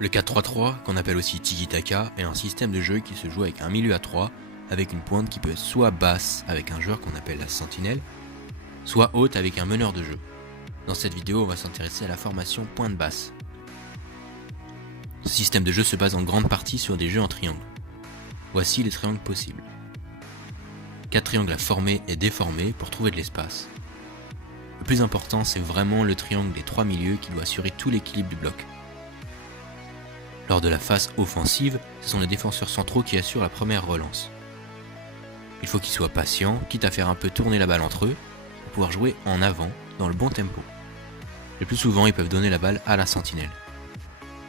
Le 4-3-3, qu'on appelle aussi tiki-taka, est un système de jeu qui se joue avec un milieu à 3, avec une pointe qui peut être soit basse avec un joueur qu'on appelle la sentinelle, soit haute avec un meneur de jeu. Dans cette vidéo, on va s'intéresser à la formation pointe basse. Ce système de jeu se base en grande partie sur des jeux en triangle. Voici les triangles possibles. 4 triangles à former et déformer pour trouver de l'espace. Le plus important, c'est vraiment le triangle des 3 milieux qui doit assurer tout l'équilibre du bloc. Lors de la phase offensive, ce sont les défenseurs centraux qui assurent la première relance. Il faut qu'ils soient patients, quitte à faire un peu tourner la balle entre eux, pour pouvoir jouer en avant, dans le bon tempo. Le plus souvent, ils peuvent donner la balle à la sentinelle.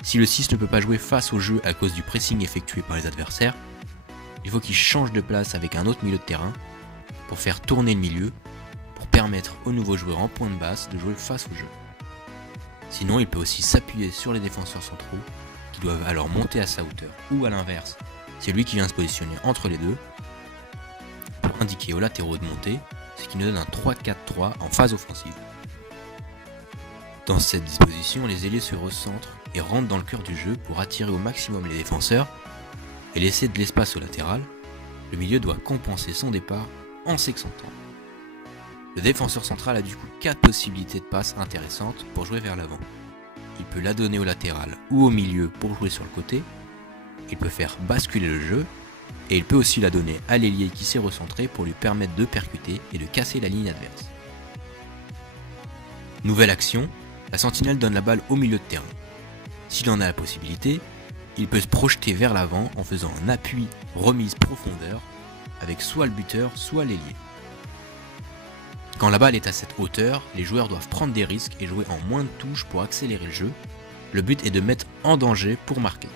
Si le 6 ne peut pas jouer face au jeu à cause du pressing effectué par les adversaires, il faut qu'il change de place avec un autre milieu de terrain pour faire tourner le milieu, pour permettre aux nouveaux joueurs en pointe basse de jouer face au jeu. Sinon, il peut aussi s'appuyer sur les défenseurs centraux, qui doivent alors monter à sa hauteur, ou à l'inverse, c'est lui qui vient se positionner entre les deux, pour indiquer aux latéraux de monter, ce qui nous donne un 3-4-3 en phase offensive. Dans cette disposition, les ailiers se recentrent et rentrent dans le cœur du jeu pour attirer au maximum les défenseurs et laisser de l'espace au latéral. Le milieu doit compenser son départ en s'excentrant. Le défenseur central a du coup 4 possibilités de passes intéressantes pour jouer vers l'avant. Il peut la donner au latéral ou au milieu pour jouer sur le côté, il peut faire basculer le jeu, et il peut aussi la donner à l'ailier qui s'est recentré pour lui permettre de percuter et de casser la ligne adverse. Nouvelle action, la sentinelle donne la balle au milieu de terrain. S'il en a la possibilité, il peut se projeter vers l'avant en faisant un appui remise profondeur avec soit le buteur, soit l'ailier. Quand la balle est à cette hauteur, les joueurs doivent prendre des risques et jouer en moins de touches pour accélérer le jeu. Le but est de mettre en danger pour marquer.